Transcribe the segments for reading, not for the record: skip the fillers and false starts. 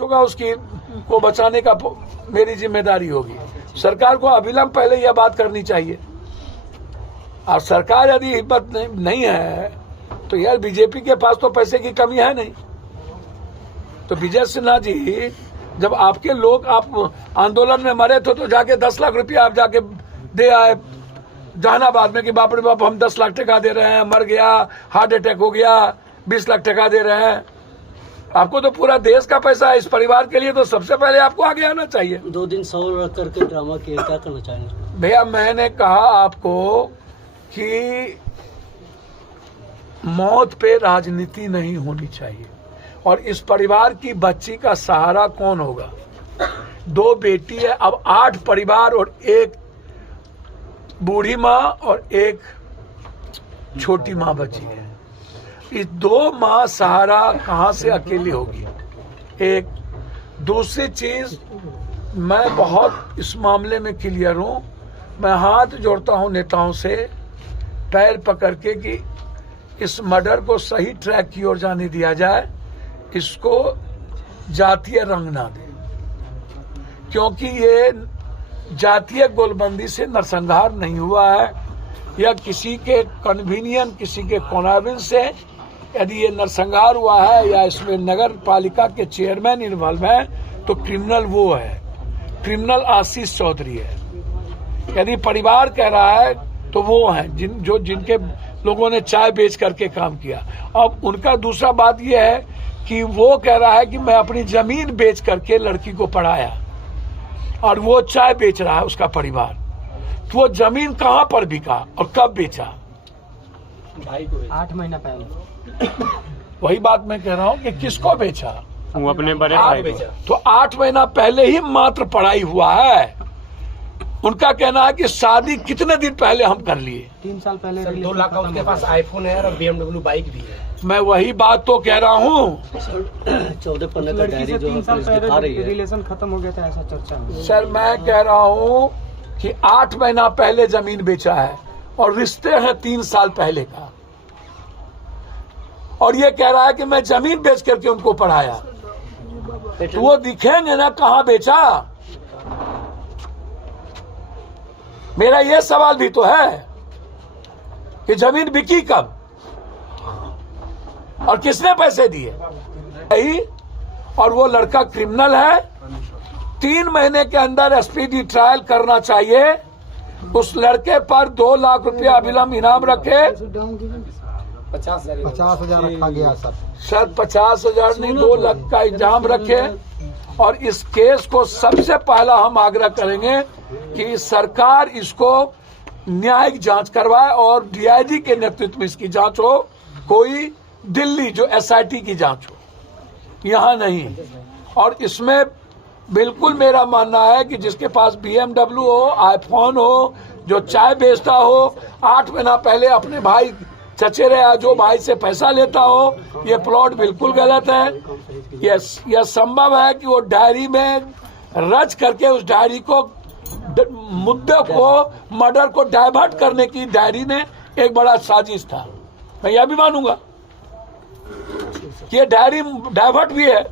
होगा उसकी को बचाने का मेरी जिम्मेदारी होगी। सरकार को अविलंब पहले यह बात करनी चाहिए। और सरकार यदि हिम्मत नहीं है तो यार बीजेपी के पास तो पैसे की कमी है नहीं। तो विजय सिन्हा जी, जब आपके लोग आप आंदोलन में मरे थे तो जाके 10 लाख रुपया आप जाके दे आए जहानाबाद में कि बाप रे बाप हम 10 लाख टका दे रहे हैं, मर गया, हार्ट अटैक हो गया, 20 लाख टका दे रहे हैं। आपको तो पूरा देश का पैसा है, इस परिवार के लिए तो सबसे पहले आपको आगे आना चाहिए। 2 दिन सौ रख करके ड्रामा किया, क्या करना चाहेंगे भैया? मैंने कहा आपको कि मौत पे राजनीति नहीं होनी चाहिए। और इस परिवार की बच्ची का सहारा कौन होगा? 2 बेटी है, अब 8 परिवार और 1 बूढ़ी माँ और 1 छोटी माँ बची है। इस 2 माँ सहारा कहाँ से अकेली होगी? एक दूसरी चीज, मैं बहुत इस मामले में क्लियर हूँ। मैं हाथ जोड़ता हूँ नेताओं से, पैर पकड़ के कि इस मर्डर को सही ट्रैक की ओर जाने दिया जाए, इसको जातीय रंग ना दे, क्योंकि ये जातीय गोलबंदी से नरसंहार नहीं हुआ है या किसी के कन्वीनियंस, किसी के कॉन्वेंस से यदि ये नरसंहार हुआ है या इसमें नगर पालिका के चेयरमैन इन्वॉल्व है तो क्रिमिनल वो है, क्रिमिनल आशीष चौधरी है। यदि परिवार कह रहा है तो वो हैं जिनके लोगों ने चाय बेच करके काम किया। अब उनका दूसरा बात ये है कि वो कह रहा है कि मैं अपनी जमीन बेच करके लड़की को पढ़ाया और वो चाय बेच रहा है उसका परिवार। तो वो जमीन कहाँ पर बिका और कब बेचा? भाई को 8 महीना पहले। वही बात मैं कह रहा हूँ कि किसको बेचा? वो अपने बड़े भाई को। तो 8 महीना पहले ही मात्र पढ़ाई हुआ है। उनका कहना है कि शादी कितने दिन पहले हम कर लिए? 3 साल पहले। 2 लाख का उसके पास आईफोन है और BMW बाइक भी है। मैं वही बात तो कह रहा हूँ। 14 पन्ने का डायरी जो 3 साल पहले रिलेशन खत्म हो गया था, ऐसा चर्चा है। सर मैं कह रहा हूँ कि 8 महीना पहले जमीन बेचा है और रिश्ते हैं 3 साल पहले का, और ये कह रहा है कि मैं जमीन बेच करके उनको पढ़ाया। तो वो दिखेंगे ना कहाँ बेचा? मेरा ये सवाल भी तो है कि जमीन बिकी कब और किसने पैसे दिए? और वो लड़का क्रिमिनल है। 3 महीने के अंदर स्पीडी ट्रायल करना चाहिए। उस लड़के पर 2 लाख रुपया अविलंब इनाम रखे। 50,000 रखा गया सर 50,000 नहीं, 2 लाख का इल्जाम रखे। और इस केस को सबसे पहला हम आग्रह करेंगे कि सरकार इसको न्यायिक जांच करवाए और डीआईजी के नेतृत्व में इसकी जांच हो। कोई दिल्ली जो SIT की जांच हो, यहाँ नहीं। और इसमें बिल्कुल मेरा मानना है कि जिसके पास BMW हो, आईफोन हो, जो चाय बेचता हो, 8 महीना पहले अपने भाई चचेरे या जो भाई से पैसा लेता हो, ये प्लॉट बिल्कुल गलत है। यह संभव है कि वो डायरी में रच करके उस डायरी को, मुद्दे को, मर्डर को डाइवर्ट करने की डायरी में एक बड़ा साजिश था। मैं यह भी मानूंगा कि ये डायरी डाइवर्ट भी है।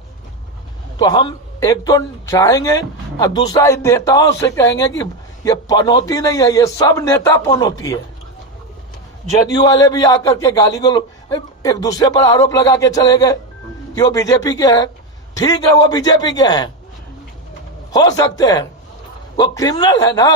तो हम एक तो चाहेंगे और दूसरा इन नेताओं से कहेंगे कि ये पनौती नहीं है, ये सब नेता पनौती है। जदयू वाले भी आकर के गाली को एक दूसरे पर आरोप लगा के चले गए कि वो बीजेपी के हैं। ठीक है, वो बीजेपी के हैं, हो सकते हैं, वो क्रिमिनल है ना।